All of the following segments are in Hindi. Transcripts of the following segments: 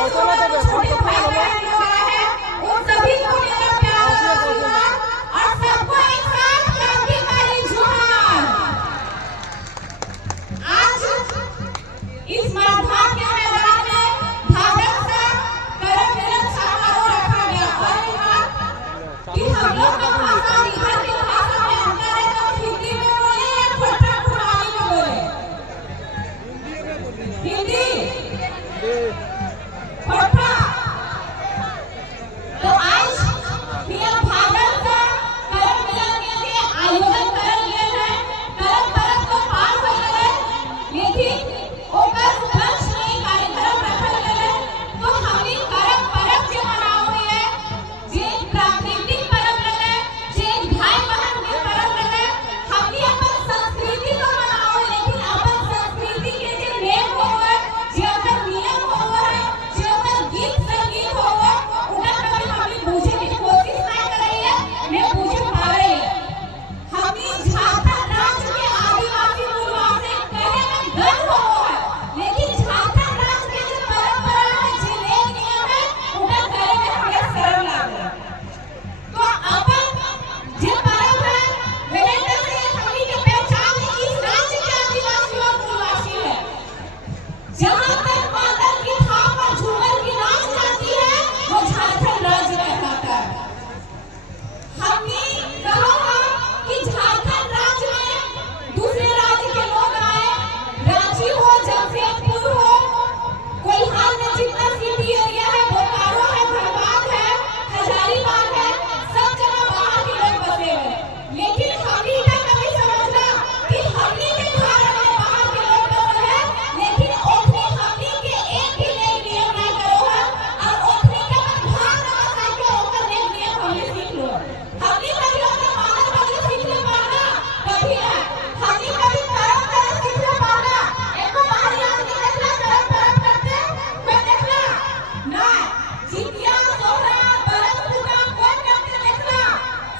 जो छोटे भाई बहन लोग आए हैं उन सभी को मेरा प्यार और आशीर्वाद और सबको एक साथ क्रांतिकारी जोहार। आज इस मारधाड़ के मैदान में भारत से करम मिलन समारोह रखा गया और कि हम लोग का भाषा इधर की भाषा में अंतर है तो हिंदी में बोले या खोटा खुरानी में बोले। हिंदी खोटा। तो आज पीएम भारत का करम मिलन के लिए आयोजन कर लिए हैं। करम परब तो पार हो गए लेकिन ओकर उपलक्ष में कार्यक्रम रखल गए तो हमनी करम परब जे मनाओ है जे प्राकृतिक परब लगे जे भाई बहन के परब लगे हमनी अपन संस्कृति को मनाओ लेकिन अपन संस्कृति के जे नेम होवे जे ओकर नियम होवे जे ओकर गीत संगीत होवे उनका कभी हमनी पूछे की कोशिश नहीं करई है ने पूछे पावे है। हमनी झारखंड राज्य के आदिवासी मूलवासी कहे में गर्व हो है लेकिन झारखंड राज्य के जो परंपरा है जे नेम नियम है उनका करे में हमें शर्म लागे। तो अपन जे परब है वह से हमनी के पहचान है इस राज्य के आदिवासी और मूलवासी है। जहां तक मादल की थाप और झूमर की नाच जाती है वो झारखंड राज्य कहलाता है। हमने कहा कि झारखंड राज्य में दूसरे राज्य के लोग आए रांची हो जमशेदपुर हो कोल्हान में जितना सिटी एरिया है बोकारो है धनबाद है हजारीबाग है सब जगह बाहर के लोग बसे हैं लेकिन हमने इतना कभी समझना कि हमने के भारत में बाहर के लोग बसे हैं लेकिन ओखनी हमने के एक भी नए नियम नहीं करो है और ओखनी के अपन भाग नमस्कार के ओकर नए नियम हमने सीख लो। हमने कभी ओकर मानल बदले सीख ले पाना कभी ना हमने कभी करम करे सीख ले पाना एको बाहरी आदमी देखला करम परम करते कोई देखला ना जितिया सोहरा बरत पूजा कोई करते देखला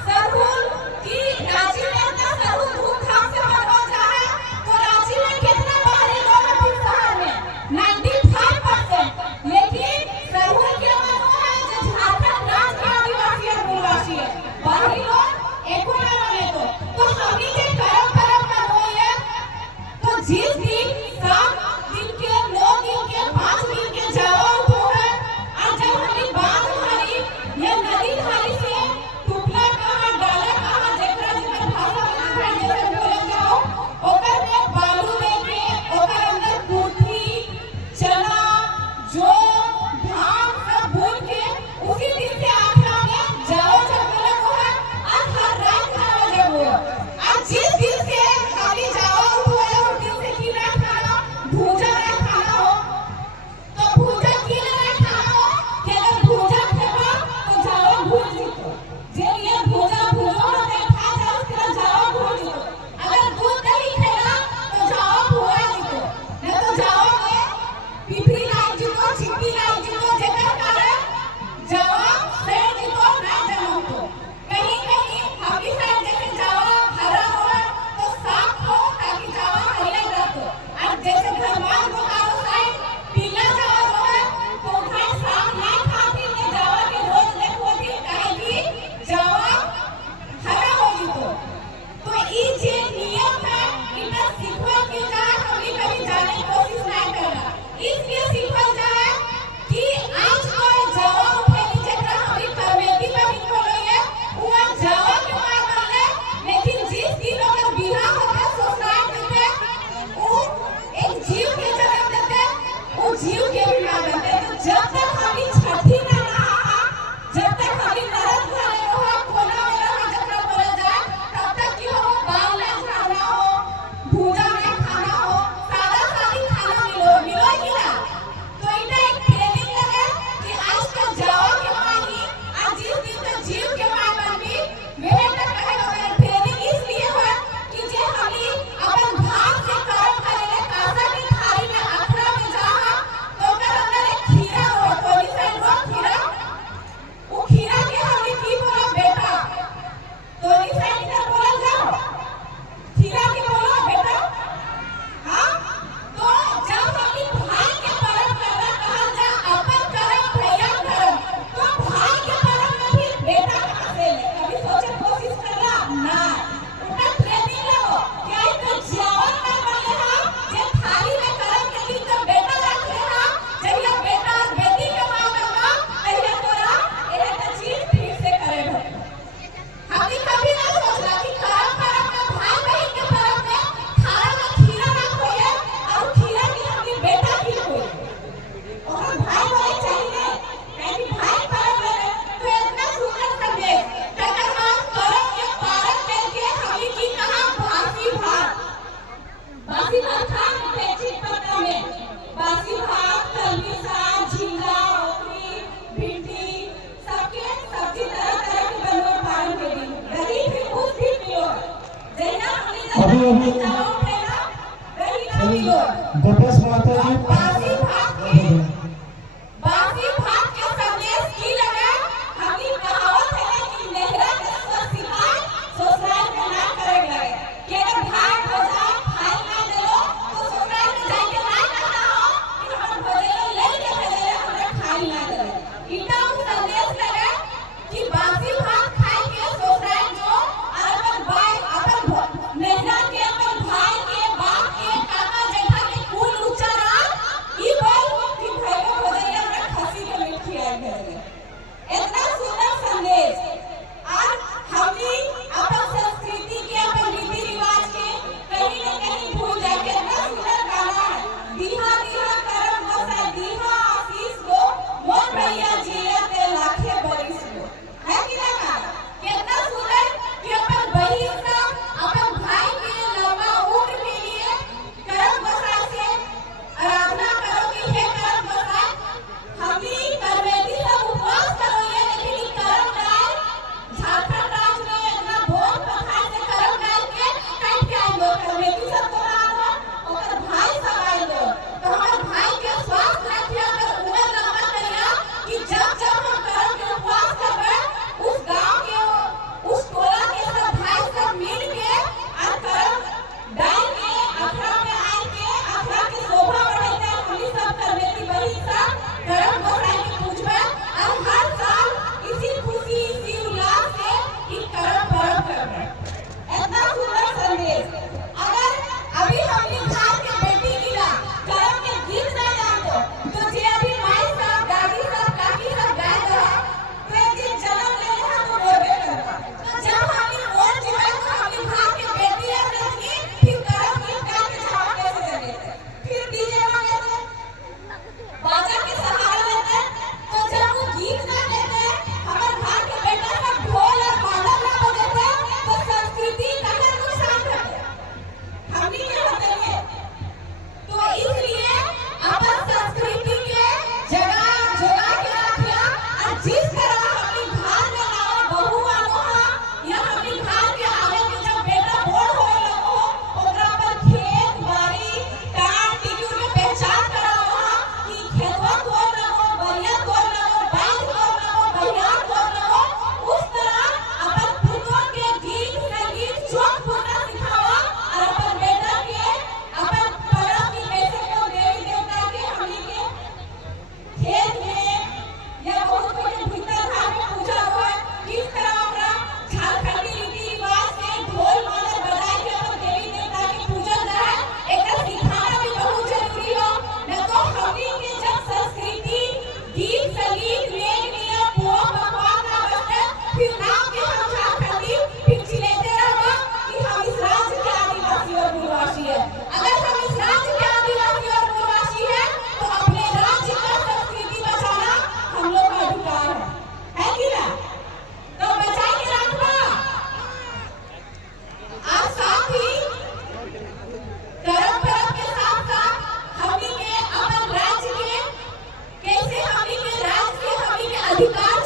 सरहुल की रांची में इतना सरहुल धूमधाम से मनाया जा है तो रांची में कितना बाहरी लोग हैं फिर शहर में 95% लेकिन सरहुल के मनो है जो झारखंड राज्य के आदिवासी और मूलवासी है बाहरी लोग एको ना माने तो हमनी के करम परम का हो है तो जिस दिन 7 दिन के 9 दिन के 5 दिन के जावा उठो है और जब हमनी बांध धारी या नदी धारी से टुकड़ा कहां डाला कहां जेकरा जेकर भाषा में दिखाई जैसे बोले जाओ ओकर में बालू लेके ओकर अंदर कुर्थी चना जो धान सब भून के उसी दिन से आखिर में जाओ जब बोले को है और हर रात खाना जब हो और जिस दिन से खाली जाओ उठो है उस दिन से की ना खाना भूजा ना खाना हो तो भूजा की ना खाना हो कि अगर भूजा खेबा तो जाओ भूल जीतो जे लिए भूजा भूजो होते खा जाओ उसके जाओ भूल जीतो अगर दूध दही खेला तो जाओ भूआ जीतो नहीं तो जाओ में पिपरी लाई जीतो छिपी लाई जीतो जेकर कारण जाओ से जीतो ना जानो तो कहीं कहीं हमी साइड जैसे जाओ हरा हो तो साफ हो ताकि जाओ हरियर रहतो और जैसे धनबाद बोकारो साइड पीला जाओ है तो उठाए साफ नहीं खाती ने जाओ के रोज देखो थी काहे की जाओ हरा हो जीतो। तो ई जे नियम है इनका सीखल के जाए कभी कभी जाने की कोशिश नहीं करना इसलिए सीखल जाए कि आज कोई जावा उठेली जेकरा हमनी करमेती में भी बोलइए हुआ जावा के मार मारले लेकिन जिस दिन ओकर बियाह होते सोसाइट देते वो एक जीव के जन्म देते वो जीव के भी ना देते तो जब तक हमनी छठी ना रहा जब तक हमनी नरक घरे रहो कोना में रहो जकरा बोला जाए तब तक की हो बाल ना खाना हो भूजा नहीं खाना हो सादा सादी खाना मिलो कि ना तो इनका एक ट्रेनिंग लगे कि आज तो जाओ के माही आज जिस दिन तो जीव के मां बनबी वह तक कहेगा मेरा ट्रेनिंग इसलिए है कि जे हमनी अपन भाग से कर्म करेले कासा की थाली में अखरा में जा तो ओकर अंदर एक खीरा हो तो इसे रोक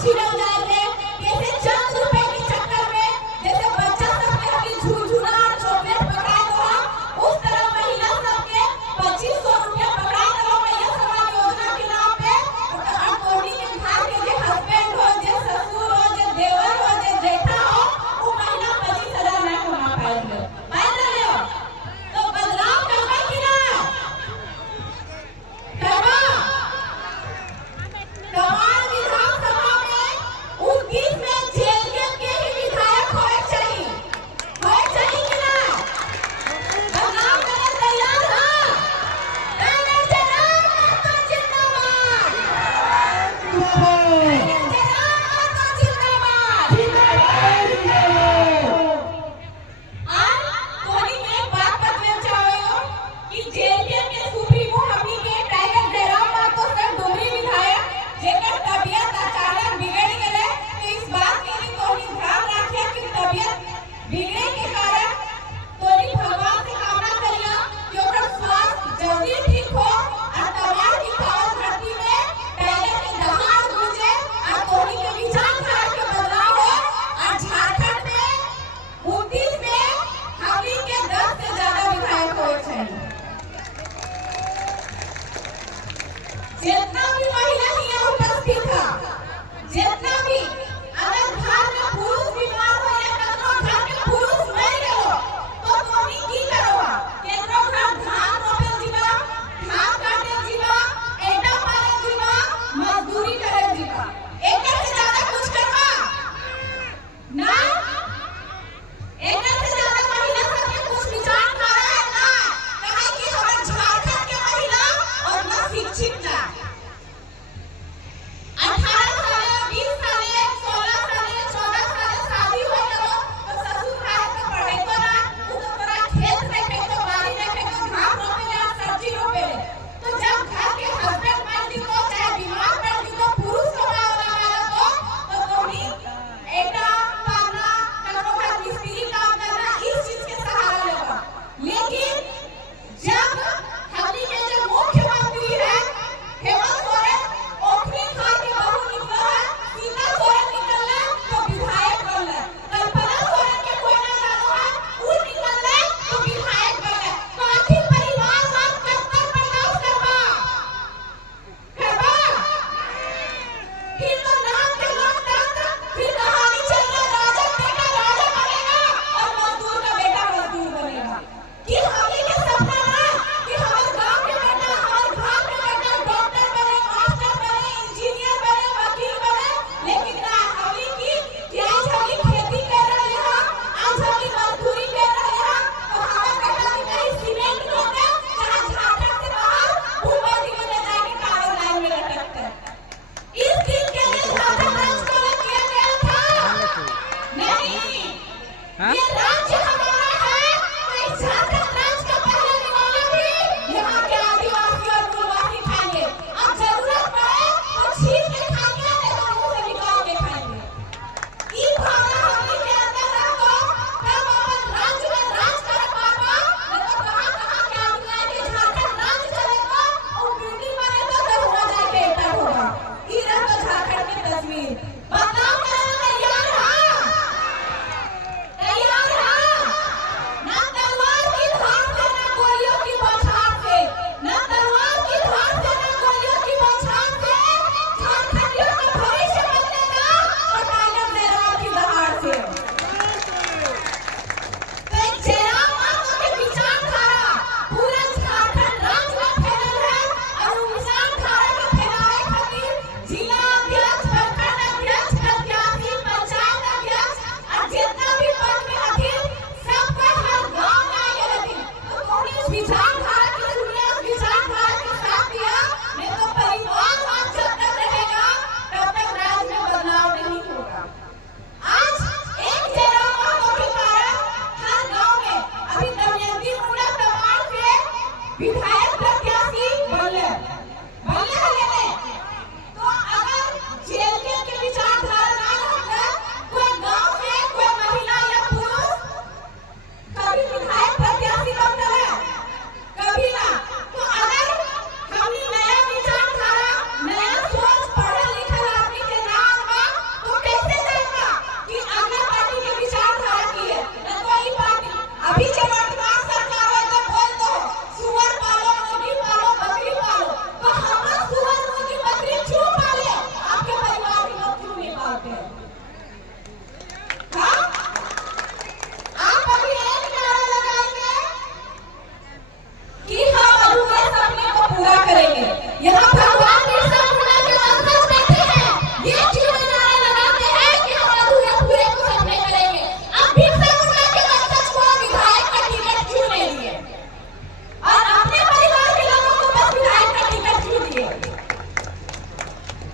छीनल जाए थे, कैसे चंद रुपए के चक्कर में जैसे बच्चा सबके अभी झूझुना चॉकलेट पकड़ाए दो, उस तरह महिला सबके 2500 रुपया पकड़ाए दो मैया समान योजना के नाम पे। और कोनी के घर के जे हस्बैंड हो, जे ससुर हो, जे देवर हो, जे जेठा हो, वो महीना 25,000 नहीं कमा पाएंगे। पाए रहे हो तो बदलाव करवा कि ना करवा। कमाल विधानसभा में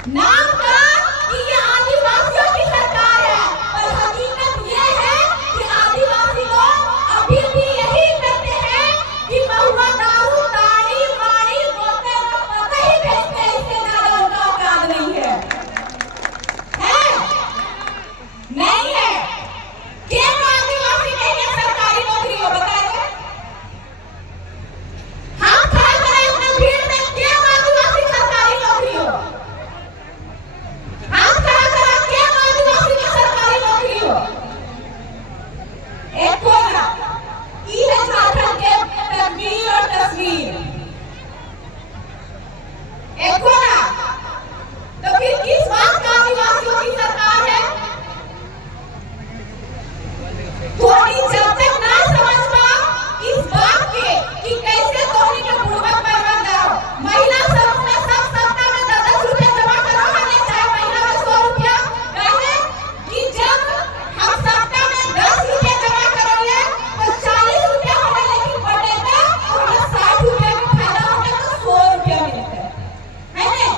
नाम का कि ये आदिवासियों की सरकार है, पर हकीकत ये है कि आदिवासी लोग अभी भी यही करते हैं कि महुआ दारू ताड़ी माड़ी बोलते हैं, पता ही बेचते हैं, इससे ज्यादा उनका औकात नहीं है नहीं है। क्यों आदिवासी के लिए सरकारी नौकरी हो बताइए? हम खड़ा करें अपने भीड़ में, क्यों आदिवासी सरकारी नौकरी हो? हम खड़ा करें क्यों आदिवासी की सरकारी नौकरी हो? एक कोना ये है झारखंड के तकदीर और तस्वीर। एक कोना तो फिर किस बात का आदिवासियों की सरकार है? थोड़ी जब तक ना समझ पाओ इस बात के कि कैसे धोनी के पूर्वक बनवा जाओ। महिला समूह में सब सप्ताह में 10 रुपया जमा करो, हमें चाहे महीना में 100 रुपया। कहे कि जब हम सप्ताह में 10 रुपया जमा करोगे तो 40 रुपया हमें लेकिन बढ़ेगा और हमें 60 रुपया का फायदा होगा तो 100 रुपया मिलता है ना?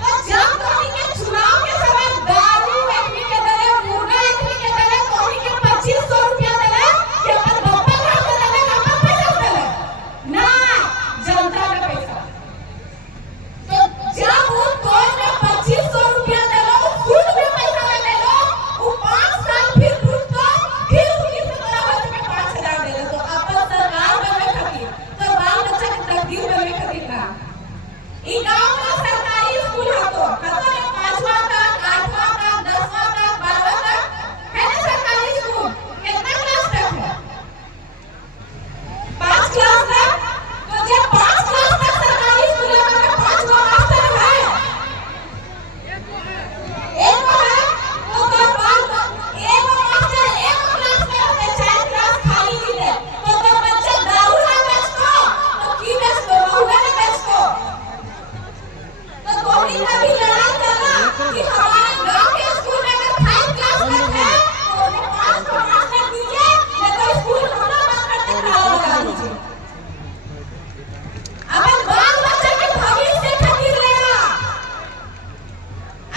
तो जब धोनी के चुनाव के समय दारू एकनी के दरे, मुर्गा एकनी के दरे, धोनी के 2500 रुपया दरे, ये अपन बप्पा घर से दरे, अपन पैसा से दरे ना, जनता का पैसा। तो जब वो तोड़ में 2500 रुपया दे लो, सूद में पैसा ले लो, वो 5 साल फिर रुक दो, फिर उसी से बड़ा बच्चे में 5000 दे दो। तो अपन सरकार बनने खातिर, तो बाल बच्चा के तकदीर बनने खातिर ना। ई गांव में सरकारी स्कूल है तो कतो ने 5वां तक, 8वां तक, 10वां तक, 12वां तक है ना सरकारी स्कूल? कितना क्लास तक है? 5 क्लास तक। तो जब 5 क्लास तक सरकारी स्कूल है तो 5वां मास्टर है, एक है तो बाल एक मास्टर एक क्लास में होते, 4 क्लास खाली नहीं है तो बच्चा दारू ना बेचतो तो की बेचतो, महुआ ना बेचतो। तो धोनी का भी लड़ाई करना कि हमारे गांव के स्कूल में अगर 5 क्लास तक है तो उन्हें 5 को मास्टर दीजिए, नहीं तो स्कूल होना बंद करके ताला लगा दीजिए। अपन बाल बच्चे के भविष्य खातिर लेना।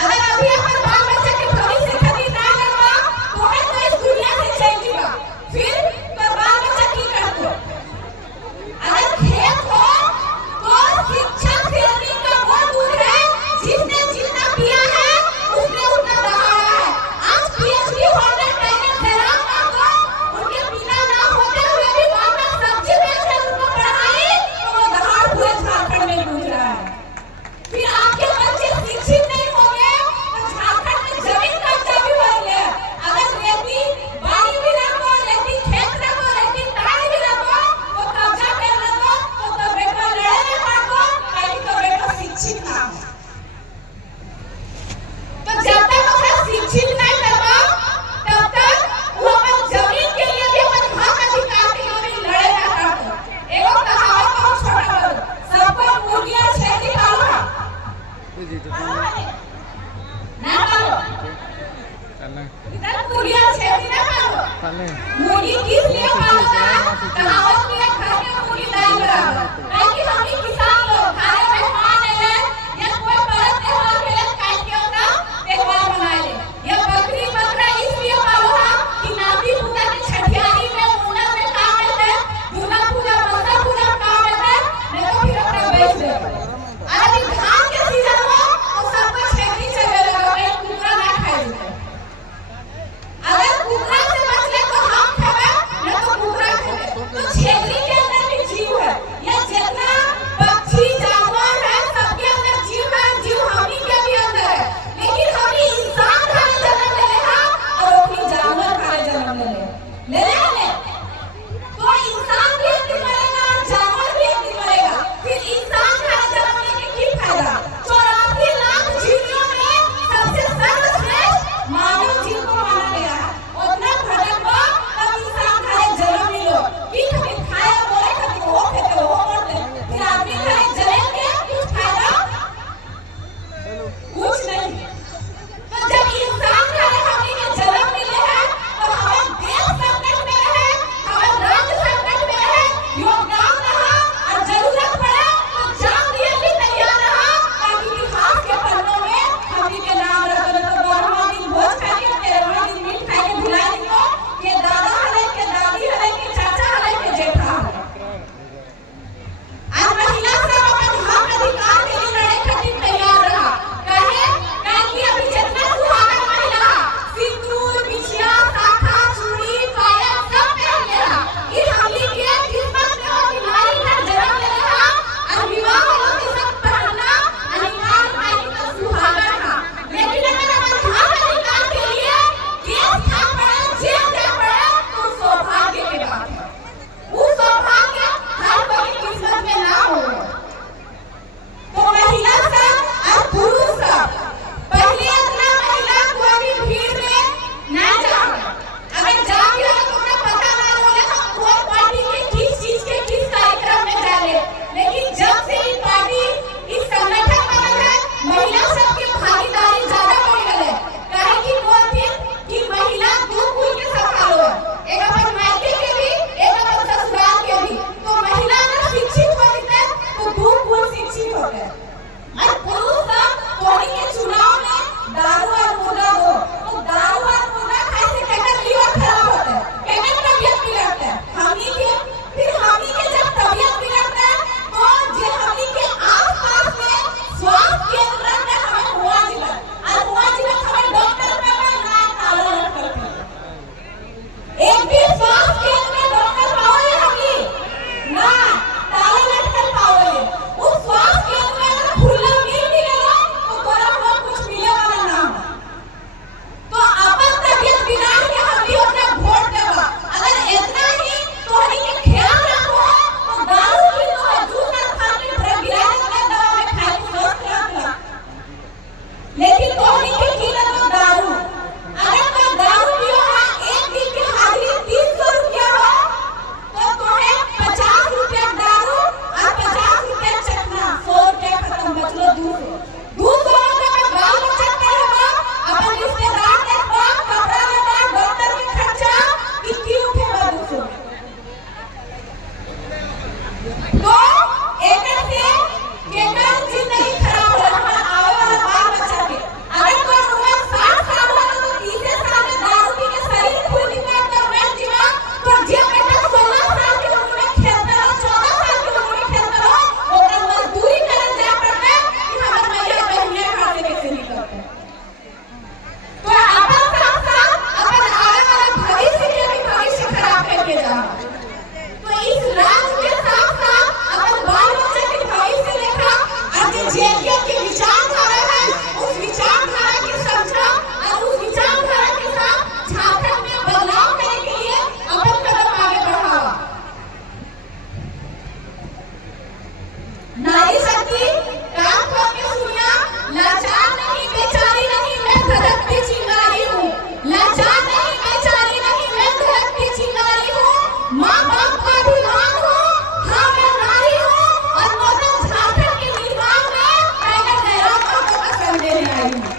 अगर अभी अपन बाल बच्चे के भविष्य खातिर ना लेना तो है तो इस दुनिया से चल जीवा, फिर तो बाल बच्चा की करतो? अगर खेत हो तो शिक्षा देने का वो दूर है, जिसने जितना पिया है उसने उतना दहाड़ा है। आज पीएचडी होल्डर ट्रेनर हैरान ना हो, उनके पिता ना होते हुए भी गांव में सब्जी बेचकर उनको पढ़ाई तो वो दहाड़ पूरे झारखंड में गूंज रहा है। फिर आपके बच्चे शिक्षित नहीं होंगे तो झारखंड में जमीन कब्जा भी होंगे। अगर रेती बाड़ी भी रखो, रेती खेत रखो, रेती ताड़ भी रखो तो कब्जा कर लो तो बेटा लड़े नहीं पाओ, कहीं तो बेटा शिक्षित ना हो। तो जब तक उसे शिक्षित नहीं करवाओ तब तक वो अपन जमीन के लिए भी अपन हक अधिकार के लिए भी लड़े ना करते। एगो कहावत बहुत छोटा बोलो, सबको मुर्गियां छेदी पालो ना पालो, इधर मुर्गियां छेदी ना पालो। मुर्गी किस लिए पालो ना? कहावत में घर में मुर्गी दाल बराबर। ताकि हम ही किसान लोग खाने मेहमान आए या कोई बड़ा त्योहार के लिए काट के होता त्योहार मनाए ले, या बकरी बकरा इसलिए पालो ना कि नाती पूजा के छठियारी में मुंडन में काम आते, दुर्गा पूजा मंगल पूजा में काम आते, नहीं तो फिर अपने बेच दे। अगर धान के सीजन हो तो सबको छेदी चले लगा, कहीं कुकरा ना खाए जाते। अगर कुकरा से बचले तो हम खावे, नहीं तो कुकरा खावे। तो छेदी के अंदर भी जीव है, या जितना तो अपन साथ साथ अपन आने वाले भविष्य के भी भविष्य खराब करके जा रहा। तो इस राज्य के साथ साथ अपन बाल बच्चे के भविष्य देखा और जो जेके की विचारधारा है उस विचारधारा के समझा और उस विचारधारा के साथ झारखंड में बदलाव करने के लिए अपन कदम आगे बढ़ावा। नारी शक्ति काम करके सुनिया, लाचार नहीं बेचारी नहीं मैं धड़कती चिंगारी हूँ, लाचार नहीं बेचारी नहीं मैं धड़कती चिंगारी हूँ, माँ बाप का अभिमान हूँ, हाँ मैं नारी हूँ और नूतन झारखंड के निर्माण में पहले गैरों को असर देने आई हूँ।